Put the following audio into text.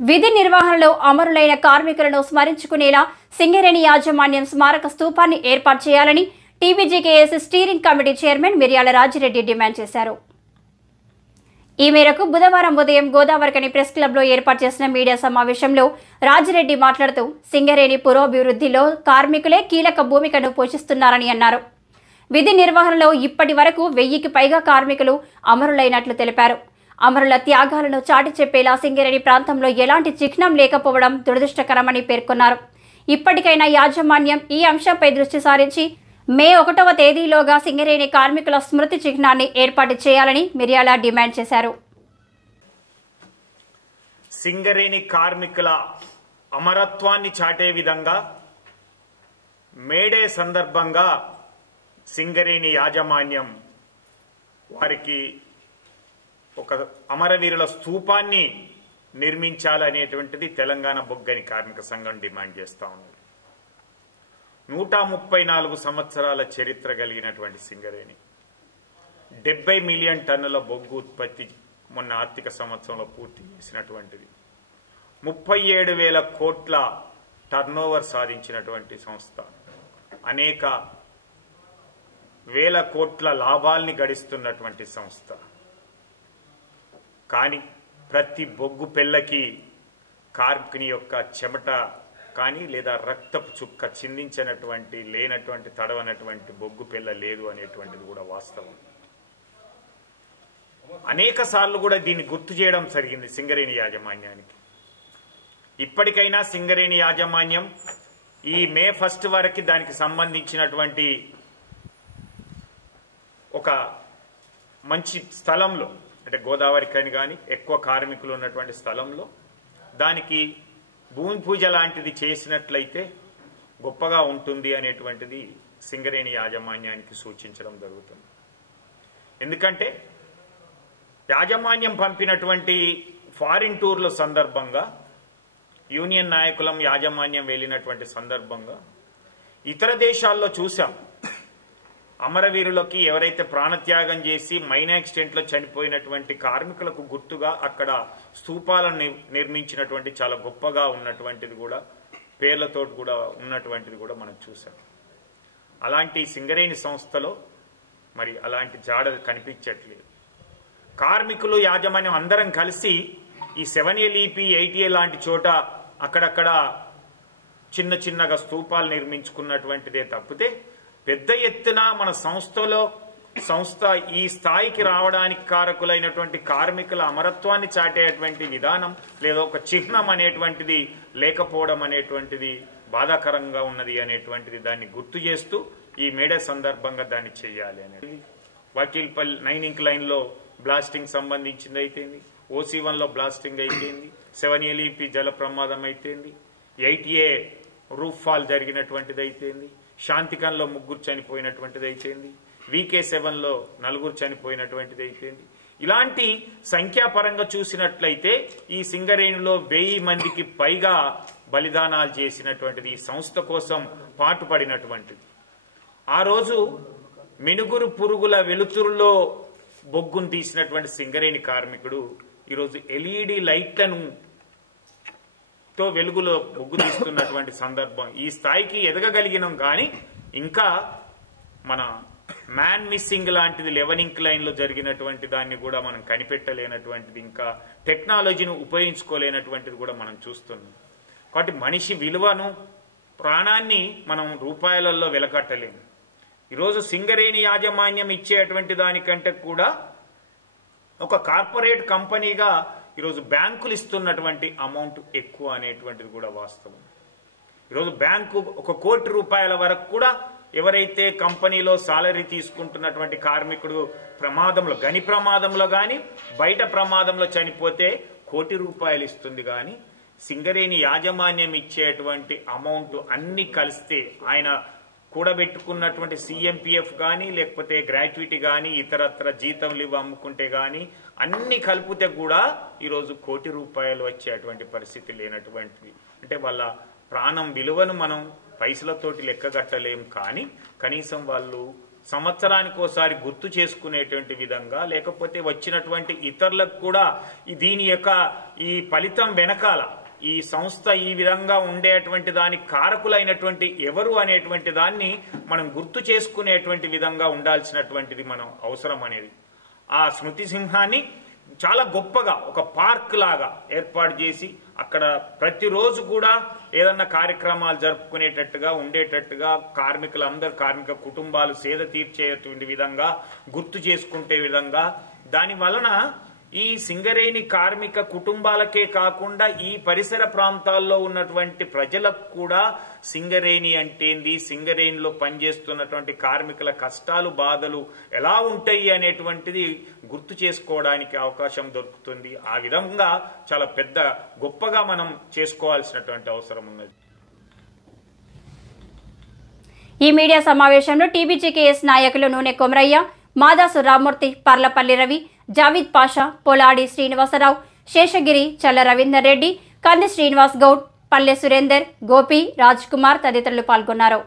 విధి నిర్వహణలో అమరులైన కార్మికులను స్మరించుకునేలా సింగరేణి యాజమాన్యం స్మారక స్తూపాన్ని ఏర్పాటు చేయాలని టీబీజీకేఎస్ స్టీరింగ్ కమిటీ చైర్మన్ మిర్యాల రాజిరెడ్డి డిమాండ్ చేశారు. ఈ మేరకు బుధవారం ఉదయం గోదావరికని ప్రెస్ క్లబ్లో ఏర్పాటు చేసిన మీడియా సమావేశంలో రాజిరెడ్డి మాట్లాడుతూ సింగరేణి పురోభివృద్ధిలో కార్మికులే కీలక భూమికను పోషిస్తున్నారని అన్నారు. విధి నిర్వహణలో ఇప్పటి వరకు 1000కి పైగా కార్మికులు అమరులైనట్లు తెలిపారు. అమరుల త్యాగాలను చాటి చెప్పేలా సింగరేణి ప్రాంతంలో ఎలాంటి చిహ్నం లేకపోవడం దురదృష్టకరమని పేర్కొన్నారు. ఇప్పటికైనా యాజమాన్యం ఈ అంశంపై దృష్టి సారించి మే 1వ తేదీలోగా సింగరేణి కార్మికుల స్మృతి చిహ్నాన్ని ఏర్పాటు చేయాలని మిర్యాల డిమాండ్ చేశారు. సింగరేణి కార్మికుల అమరత్వాన్ని చాటే విధంగా మేడే సందర్భంగా సింగరేణి యాజమాన్యం వారికి ఒక అమరవీరుల స్తూపాన్ని నిర్మించాలనేటువంటిది తెలంగాణ బొగ్గని కార్మిక సంఘం డిమాండ్ చేస్తూ ఉంది. 134 సంవత్సరాల చరిత్ర కలిగినటువంటి సింగరేణి 70 మిలియన్ టన్నుల బొగ్గు ఉత్పత్తి మొన్న ఆర్థిక సంవత్సరంలో పూర్తి చేసినటువంటిది. 37,000 కోట్ల టర్నోవర్ సాధించినటువంటి సంస్థ, అనేక వేల కోట్ల లాభాల్ని గడిస్తున్నటువంటి సంస్థ. కానీ ప్రతి బొగ్గు పెళ్ళకి కార్మికుని యొక్క చెమట కానీ లేదా రక్తపు చుక్క చిందించినటువంటి లేనటువంటి తడవనటువంటి బొగ్గు పిల్ల లేదు అనేటువంటిది కూడా వాస్తవం. అనేక సార్లు కూడా దీన్ని గుర్తు చేయడం జరిగింది సింగరేణి యాజమాన్యానికి. ఇప్పటికైనా సింగరేణి యాజమాన్యం ఈ మే 1 వరకు దానికి సంబంధించినటువంటి ఒక మంచి స్థలంలో, అంటే గోదావరికని కానీ ఎక్కువ కార్మికులు ఉన్నటువంటి స్థలంలో దానికి భూమి పూజ లాంటిది చేసినట్లయితే గొప్పగా ఉంటుంది అనేటువంటిది సింగరేణి యాజమాన్యానికి సూచించడం జరుగుతుంది. ఎందుకంటే యాజమాన్యం పంపినటువంటి ఫారిన్ టూర్ల సందర్భంగా యూనియన్ నాయకులం యాజమాన్యం వెళ్ళినటువంటి సందర్భంగా ఇతర దేశాల్లో చూసాం. అమరవీరులకి ఎవరైతే ప్రాణత్యాగం చేసి మైన్ యాక్సిడెంట్లో చనిపోయినటువంటి కార్మికులకు గుర్తుగా అక్కడ స్తూపాలను నిర్మించినటువంటి చాలా గొప్పగా ఉన్నటువంటిది కూడా, పేర్లతో కూడా ఉన్నటువంటిది కూడా మనం చూసాం. అలాంటి సింగరేణి సంస్థలో మరి అలాంటి జాడ కనిపించట్లేదు. కార్మికులు యాజమాన్యం అందరం కలిసి ఈ 7LEP 8A లాంటి చోట అక్కడక్కడ చిన్న చిన్నగా స్తూపాలు నిర్మించుకున్నటువంటిదే తప్పితే పెద్ద ఎత్తున మన సంస్థ ఈ స్థాయికి రావడానికి కారకులైనటువంటి కార్మికుల అమరత్వాన్ని చాటేటువంటి విధానం లేదా ఒక చిహ్నం అనేటువంటిది లేకపోవడం అనేటువంటిది బాధాకరంగా ఉన్నది అనేటువంటిది దాన్ని గుర్తు చేస్తూ ఈ మేడే సందర్భంగా దాన్ని చేయాలి అనేది. వకీల్పల్లి 9 ఇంక్ లైన్లో బ్లాస్టింగ్ సంబంధించింది అయితేంది, OC1లో బ్లాస్టింగ్ అయితేంది, 7LEP జల ప్రమాదం అయితేంది, 8A రూఫ్ ఫాల్ జరిగినటువంటిది అయితేంది, శాంతికంలో 3 చనిపోయినటువంటిది అయితేంది, VK7లో 4 చనిపోయినటువంటిది అయితేంది. ఇలాంటి సంఖ్యాపరంగా చూసినట్లయితే ఈ సింగరేణిలో 1000 మందికి పైగా బలిదానాలు చేసినటువంటిది, ఈ సంస్థ కోసం పాటుపడినటువంటిది. ఆ రోజు మినుగురు పురుగుల వెలుతురులో బొగ్గును తీసినటువంటి సింగరేణి కార్మికుడు ఈరోజు LED లైట్లను తో వెలుగులో బొగ్గు తీస్తున్నటువంటి సందర్భం. ఈ స్థాయికి ఎదగగలిగినాం కానీ ఇంకా మన మ్యాన్ మిస్సింగ్ లాంటిది 11 ఇంక్ లైన్లో జరిగినటువంటి దాన్ని కూడా మనం కనిపెట్టలేనటువంటిది, ఇంకా టెక్నాలజీని ఉపయోగించుకోలేనటువంటిది కూడా మనం చూస్తున్నాం. కాబట్టి మనిషి విలువను, ప్రాణాన్ని మనం రూపాయలలో వెలకట్టలేము. ఈరోజు సింగరేణి యాజమాన్యం ఇచ్చేటువంటి దానికంటే కూడా ఒక కార్పొరేట్ కంపెనీగా ఈరోజు బ్యాంకులు ఇస్తున్నటువంటి అమౌంట్ ఎక్కువ అనేటువంటిది కూడా వాస్తవం. ఈరోజు బ్యాంకు 1 కోటి రూపాయల వరకు కూడా ఎవరైతే కంపెనీలో సాలరీ తీసుకుంటున్నటువంటి కార్మికుడు ప్రమాదంలో, గని ప్రమాదంలో కానీ బయట ప్రమాదంలో చనిపోతే 1 కోటి రూపాయలు ఇస్తుంది. కానీ సింగరేణి యాజమాన్యం ఇచ్చేటువంటి అమౌంట్ అన్ని కలిస్తే ఆయన కూడబెట్టుకున్నటువంటి CMPF కానీ లేకపోతే గ్రాట్యుటీ కానీ ఇతరత్ర జీతంలు ఇవి అమ్ముకుంటే కానీ అన్ని కలిపితే కూడా ఈరోజు 1 కోటి రూపాయలు వచ్చేటువంటి పరిస్థితి లేనటువంటిది. అంటే వాళ్ళ ప్రాణం విలువను మనం పైసలతోటి లెక్కగట్టలేం, కానీ కనీసం వాళ్ళు సంవత్సరానికి ఒకసారి గుర్తు చేసుకునేటువంటి విధంగా, లేకపోతే వచ్చినటువంటి ఇతరులకు కూడా దీని యొక్క ఈ ఫలితం వెనకాల ఈ సంస్థ ఈ విధంగా ఉండేటువంటి దానికి కారకులైనటువంటి ఎవరు అనేటువంటి దాన్ని మనం గుర్తు చేసుకునేటువంటి విధంగా ఉండాల్సినటువంటిది మనం అవసరం అనేది. ఆ స్మృతి సింహాన్ని చాలా గొప్పగా ఒక పార్క్ లాగా ఏర్పాటు చేసి అక్కడ ప్రతిరోజు కూడా ఏదన్నా కార్యక్రమాలు జరుపుకునేటట్టుగా ఉండేటట్టుగా కార్మిక కుటుంబాలు సేద తీర్చేటువంటి విధంగా గుర్తు చేసుకుంటే విధంగా, దాని వలన ఈ సింగరేణి కార్మిక కుటుంబాలకే కాకుండా ఈ పరిసర ప్రాంతాల్లో ఉన్నటువంటి ప్రజలకు కూడా సింగరేణి అంటేంది, సింగరేణిలో పనిచేస్తున్నటువంటి కార్మికుల కష్టాలు బాధలు ఎలా ఉంటాయి అనేటువంటిది గుర్తు చేసుకోవడానికి అవకాశం దొరుకుతుంది. ఆ విధంగా చాలా పెద్ద గొప్పగా మనం చేసుకోవాల్సినటువంటి అవసరం ఉన్నది. ఈ మీడియా సమావేశంలో టీబీజీకేఎస్ నాయకులు నూనె కొమరయ్య, మాదాసు రామ్మూర్తి, పర్లపల్లి రవి, జావీద్ పాషా, పొలాడి శ్రీనివాసరావు, శేషగిరి, చల్ల రవీందర్ రెడ్డి, కంది శ్రీనివాస్ గౌడ్, పల్లె సురేందర్, గోపి, రాజ్ కుమార్ తదితరులు పాల్గొన్నారు.